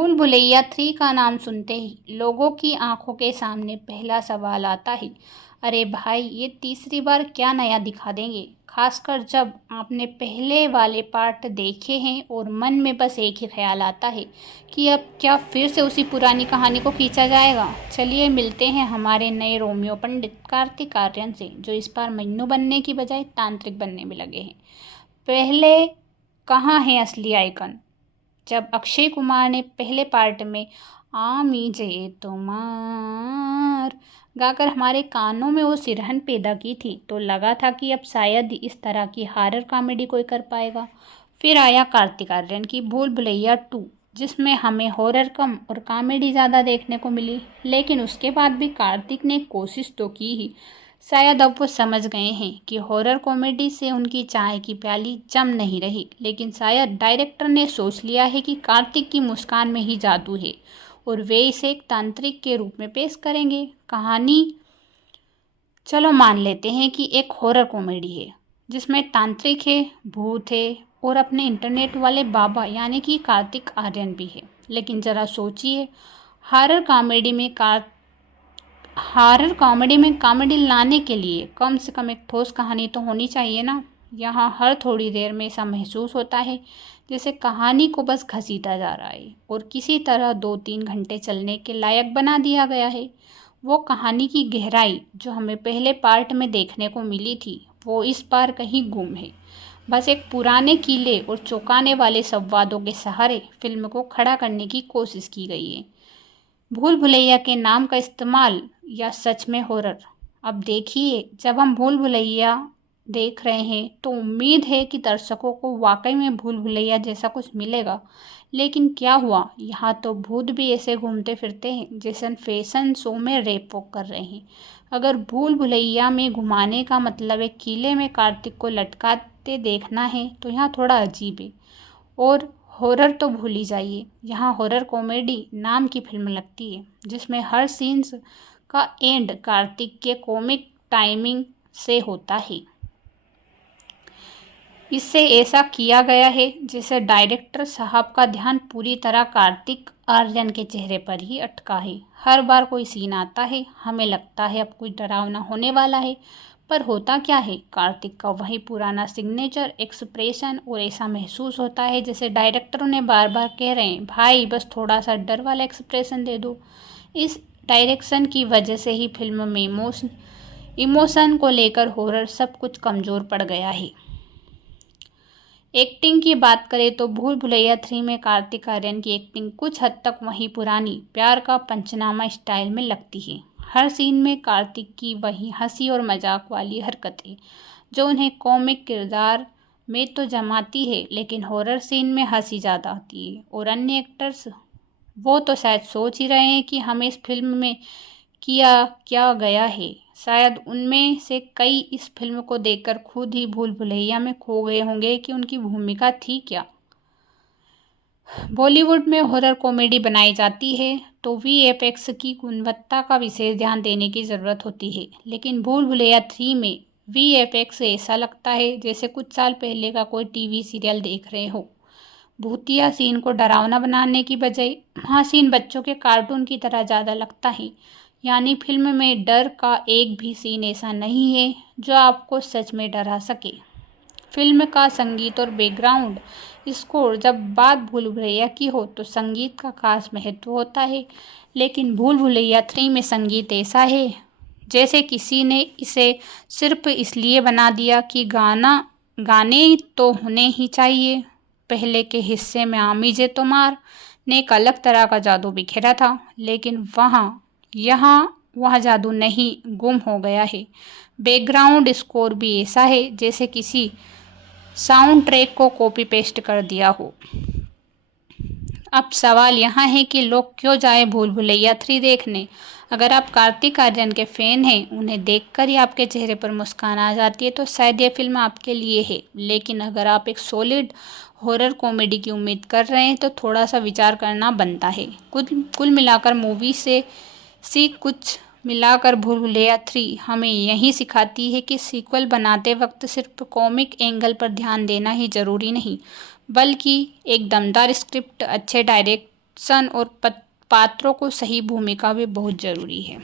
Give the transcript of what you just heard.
भूल भुलैया 3 का नाम सुनते ही लोगों की आंखों के सामने पहला सवाल आता है, अरे भाई ये तीसरी बार क्या नया दिखा देंगे। खासकर जब आपने पहले वाले पार्ट देखे हैं और मन में बस एक ही ख्याल आता है कि अब क्या फिर से उसी पुरानी कहानी को खींचा जाएगा। चलिए मिलते हैं हमारे नए रोमियो पंडित कार्तिक आर्यन से, जो इस बार मन्नू बनने की बजाय तांत्रिक बनने में लगे हैं। पहले कहाँ है असली आइकन। जब अक्षय कुमार ने पहले पार्ट में आमी जे तुम्हार गाकर हमारे कानों में वो सिरहन पैदा की थी तो लगा था कि अब शायद इस तरह की हॉरर कॉमेडी कोई कर पाएगा। फिर आया कार्तिक आर्यन की भूल भुलैया 2, जिसमें हमें हॉरर कम और कॉमेडी ज़्यादा देखने को मिली, लेकिन उसके बाद भी कार्तिक ने कोशिश तो की ही। शायद अब वो समझ गए हैं कि हॉरर कॉमेडी से उनकी चाय की प्याली जम नहीं रही, लेकिन शायद डायरेक्टर ने सोच लिया है कि कार्तिक की मुस्कान में ही जादू है और वे इसे एक तांत्रिक के रूप में पेश करेंगे। कहानी चलो मान लेते हैं कि एक हॉरर कॉमेडी है जिसमें तांत्रिक है, भूत है और अपने इंटरनेट वाले बाबा यानी कि कार्तिक आर्यन भी है। लेकिन ज़रा सोचिए, हॉरर कॉमेडी में कॉमेडी लाने के लिए कम से कम एक ठोस कहानी तो होनी चाहिए ना। यहाँ हर थोड़ी देर में ऐसा महसूस होता है जैसे कहानी को बस घसीटा जा रहा है और किसी तरह 2-3 घंटे चलने के लायक बना दिया गया है। वो कहानी की गहराई जो हमें पहले पार्ट में देखने को मिली थी वो इस बार कहीं गुम है। बस एक पुराने किले और चौंकाने वाले संवादों के सहारे फिल्म को खड़ा करने की कोशिश की गई है। भूल भुलैया के नाम का इस्तेमाल या सच में हॉरर। अब देखिए, जब हम भूल भुलैया देख रहे हैं तो उम्मीद है कि दर्शकों को वाकई में भूल भुलैया जैसा कुछ मिलेगा, लेकिन क्या हुआ, यहाँ तो भूत भी ऐसे घूमते फिरते हैं जैसे फैशन शो में रैप वॉक कर रहे हैं। अगर भूल भुलैया में घुमाने का मतलब एक किले में कार्तिक को लटकाते देखना है तो यहाँ थोड़ा अजीब है। और हॉरर तो भूल ही जाइए, यहाँ हॉरर कॉमेडी नाम की फिल्म लगती है जिसमें हर सीन्स का एंड कार्तिक के कॉमिक टाइमिंग से होता है। इससे ऐसा किया गया है जैसे डायरेक्टर साहब का ध्यान पूरी तरह कार्तिक आर्यन के चेहरे पर ही अटका है। हर बार कोई सीन आता है हमें लगता है अब कुछ डरावना होने वाला है, पर होता क्या है, कार्तिक का वही पुराना सिग्नेचर एक्सप्रेशन, और ऐसा महसूस होता है जैसे डायरेक्टर उन्हें बार बार कह रहे हैं, भाई बस थोड़ा सा डर वाला एक्सप्रेशन दे दो। इस डायरेक्शन की वजह से ही फिल्म में इमोशन को लेकर हॉरर सब कुछ कमज़ोर पड़ गया है। एक्टिंग की बात करें तो भूल भुलैया 3 में कार्तिक आर्यन की एक्टिंग कुछ हद तक वही पुरानी प्यार का पंचनामा स्टाइल में लगती है। हर सीन में कार्तिक की वही हंसी और मजाक वाली हरकतें जो उन्हें कॉमिक किरदार में तो जमाती है, लेकिन हॉरर सीन में हंसी ज़्यादा आती है। और अन्य एक्टर्स वो तो शायद सोच ही रहे हैं कि हमें इस फिल्म में किया क्या गया है। शायद उनमें से कई इस फिल्म को देखकर खुद ही भूल भुलैया में खो गए होंगे कि उनकी भूमिका थी क्या। बॉलीवुड में हॉरर कॉमेडी बनाई जाती है तो वीएफएक्स की गुणवत्ता का विशेष ध्यान देने की ज़रूरत होती है, लेकिन भूल भुलैया 3 में वीएफएक्स ऐसा लगता है जैसे कुछ साल पहले का कोई टीवी सीरियल देख रहे हो। भूतिया सीन को डरावना बनाने की बजाय वहाँ सीन बच्चों के कार्टून की तरह ज़्यादा लगता है। यानी फिल्म में डर का एक भी सीन ऐसा नहीं है जो आपको सच में डरा सके। फिल्म का संगीत और बैकग्राउंड स्कोर, जब बात भूल भुलैया की हो तो संगीत का खास महत्व होता है, लेकिन भूल भुलैया 3 में संगीत ऐसा है जैसे किसी ने इसे सिर्फ इसलिए बना दिया कि गाने तो होने ही चाहिए। पहले के हिस्से में आमी जे तोमार ने एक अलग तरह का जादू बिखेरा था, लेकिन वह जादू नहीं, गुम हो गया है। बैकग्राउंड स्कोर भी ऐसा है जैसे किसी साउंड ट्रैक को कॉपी पेस्ट कर दिया हो। अब सवाल यहाँ है कि लोग क्यों जाए भूल भुलैया 3 देखने। अगर आप कार्तिक आर्यन के फैन हैं, उन्हें देखकर ही आपके चेहरे पर मुस्कान आ जाती है तो शायद ये फिल्म आपके लिए है। लेकिन अगर आप एक सॉलिड हॉरर कॉमेडी की उम्मीद कर रहे हैं तो थोड़ा सा विचार करना बनता है। कुल मिलाकर मूवी से कुछ मिलाकर भूल भुलैया 3 हमें यही सिखाती है कि सीक्वल बनाते वक्त सिर्फ कॉमिक एंगल पर ध्यान देना ही ज़रूरी नहीं, बल्कि एक दमदार स्क्रिप्ट, अच्छे एक्शन और पात्रों को सही भूमिका भी बहुत ज़रूरी है।